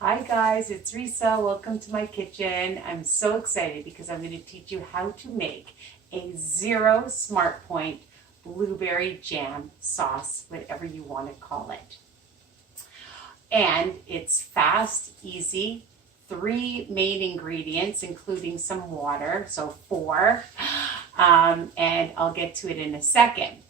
Hi guys, it's Risa. Welcome to my kitchen. I'm so excited because I'm going to teach you how to make a zero smart point blueberry jam sauce, whatever you want to call it. And it's fast, easy, 3 main ingredients, including some water, so 4. And I'll get to it in a second.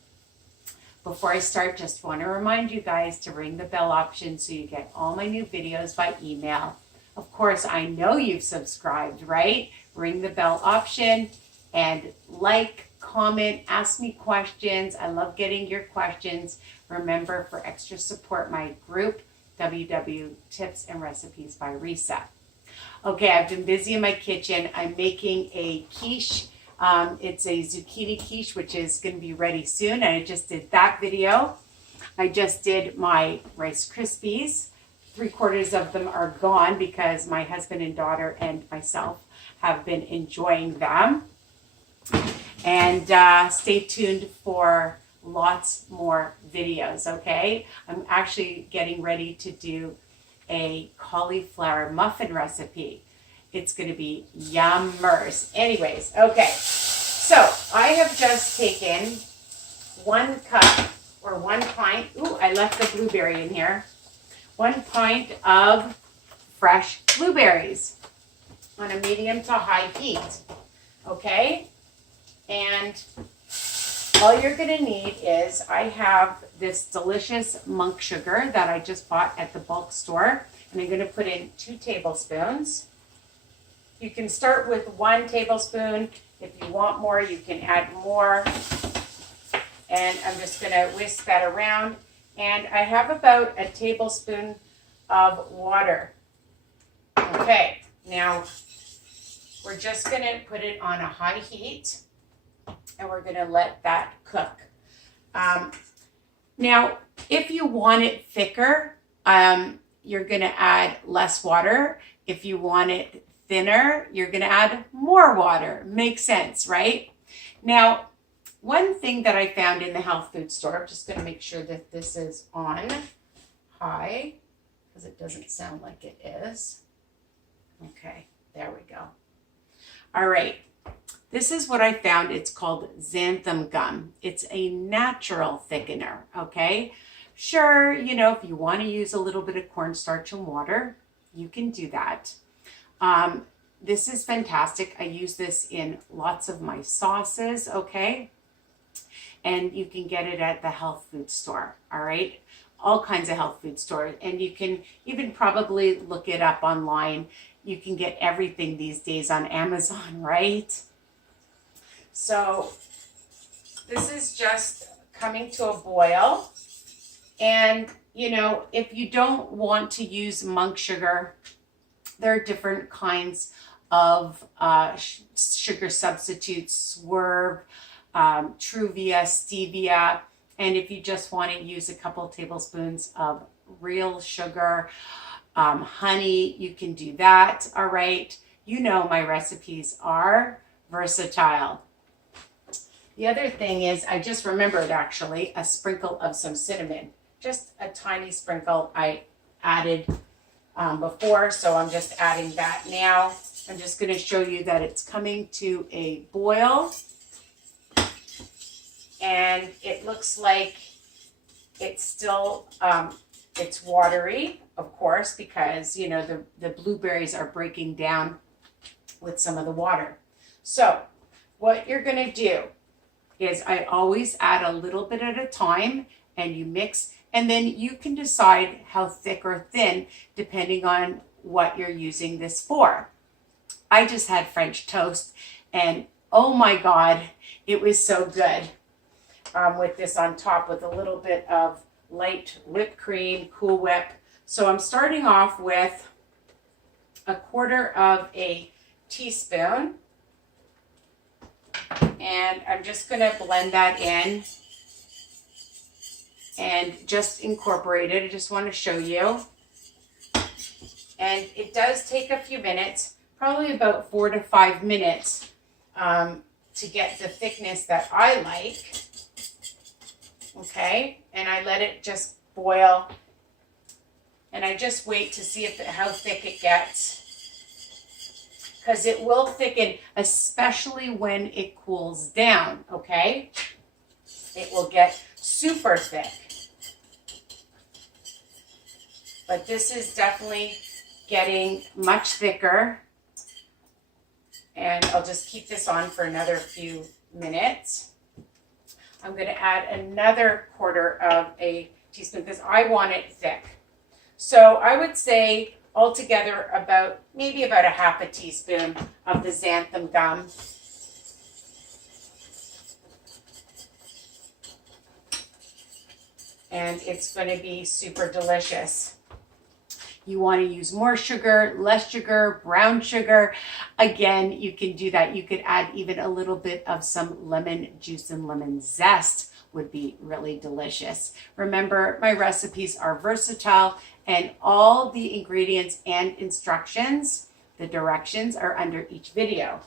Before I start, just want to remind you guys to ring the bell option so you get all my new videos by email. Of course, I know you've subscribed, right? Ring the bell option and like, comment, ask me questions. I love getting your questions. Remember, for extra support, my group, WW Tips and Recipes by Risa. Okay, I've been busy in my kitchen. I'm making a quiche. It's a zucchini quiche, which is going to be ready soon. And I just did that video. I just did my Rice Krispies. 3/4 of them are gone because my husband and daughter and myself have been enjoying them. And stay tuned for lots more videos, okay? I'm actually getting ready to do a cauliflower muffin recipe. It's going to be yummers. Anyways, okay. So I have just taken 1 cup or 1 pint. Ooh, I left the blueberry in here. 1 pint of fresh blueberries on a medium to high heat. Okay? And all you're going to need is, I have this delicious monk sugar that I just bought at the bulk store. And I'm going to put in 2 tablespoons. You can start with 1 tablespoon. If you want more, you can add more. And I'm just going to whisk that around. And I have about a tablespoon of water. Okay, now we're just going to put it on a high heat. And we're going to let that cook. Now, if you want it thicker, you're going to add less water. If you want it thinner, you're going to add more water. Makes sense, right? Now, one thing that I found in the health food store, I'm just going to make sure that this is on high because it doesn't sound like it is. Okay, there we go. All right. This is what I found. It's called xanthan gum. It's a natural thickener, okay? Sure, you know, if you want to use a little bit of cornstarch and water, you can do that. This is fantastic. I use this in lots of my sauces, okay? And you can get it at the health food store, all right? All kinds of health food stores. And you can even probably look it up online. You can get everything these days on Amazon, right? So this is just coming to a boil. And, you know, if you don't want to use monk sugar, there are different kinds of sugar substitutes, Swerve, Truvia, Stevia. And if you just want to use a couple of tablespoons of real sugar, honey, you can do that. All right. You know, my recipes are versatile. The other thing is, I just remembered actually a sprinkle of some cinnamon. Just a tiny sprinkle I added before, so I'm just adding that now. I'm just going to show you that it's coming to a boil. And it looks like it's still, it's watery, of course, because, you know, the blueberries are breaking down with some of the water. So what you're going to do is, I always add a little bit at a time, and you mix, and then you can decide how thick or thin depending on what you're using this for. I just had French toast, and oh my God, it was so good with this on top with a little bit of light whipped cream, Cool Whip. So I'm starting off with 1/4 of a teaspoon. And I'm just going to blend that in and just incorporate it. I just want to show you. And it does take a few minutes, probably about 4 to 5 minutes to get the thickness that I like. Okay, and I let it just boil And I just wait to see how thick it gets, because it will thicken, especially when it cools down, okay? It will get super thick. But this is definitely getting much thicker. And I'll just keep this on for another few minutes. I'm going to add another quarter of a teaspoon because I want it thick. So I would say altogether maybe about a half a teaspoon of the xanthan gum. And it's going to be super delicious. You want to use more sugar, less sugar, brown sugar. Again, you can do that. You could add even a little bit of some lemon juice and lemon zest would be really delicious. Remember, my recipes are versatile and all the ingredients and instructions, the directions are under each video.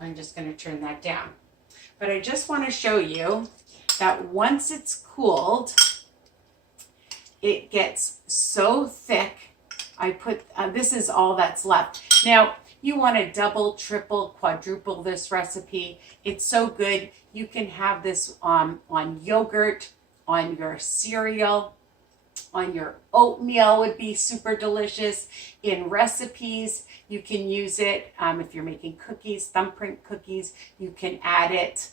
I'm just going to turn that down. But I just want to show you that once it's cooled, it gets so thick. I put, this is all that's left. Now, you want to double, triple, quadruple this recipe. It's so good. You can have this on yogurt, on your cereal, on your oatmeal would be super delicious. In recipes, you can use it if you're making cookies, thumbprint cookies, you can add it.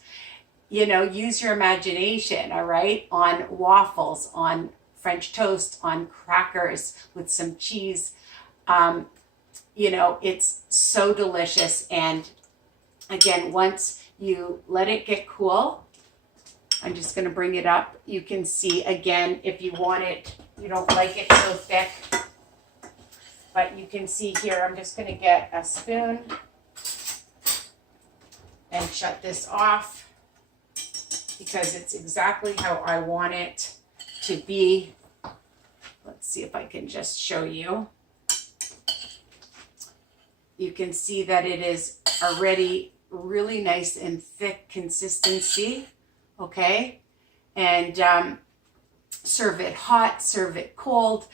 You know, use your imagination, all right? On waffles, on French toast, on crackers with some cheese. You know, it's so delicious. And again, once you let it get cool, I'm just going to bring it up. You can see again, if you want it, you don't like it so thick, but you can see here, I'm just going to get a spoon and shut this off because it's exactly how I want it to be. Let's see if I can just show you. You can see that it is already really nice and thick consistency, okay? And serve it hot, serve it cold.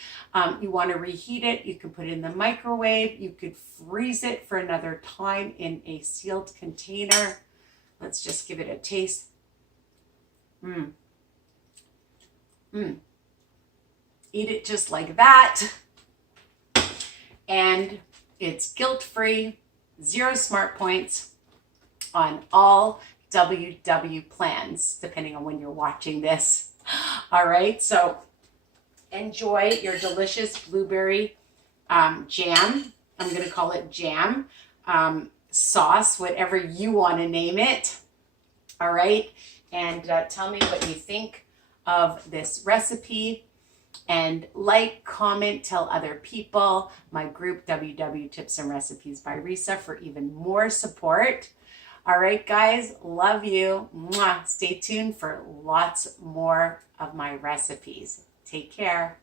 You want to reheat it, you can put it in the microwave, you could freeze it for another time in a sealed container. Let's just give it a taste. Eat it just like that. And it's guilt-free, 0 smart points on all WW plans, depending on when you're watching this. All right, so enjoy your delicious blueberry jam. I'm going to call it jam, sauce, whatever you want to name it. All right, and tell me what you think of this recipe. And like, comment, tell other people. My group, WW Tips and Recipes by Risa, for even more support. All right, guys, love you. Mwah. Stay tuned for lots more of my recipes. Take care.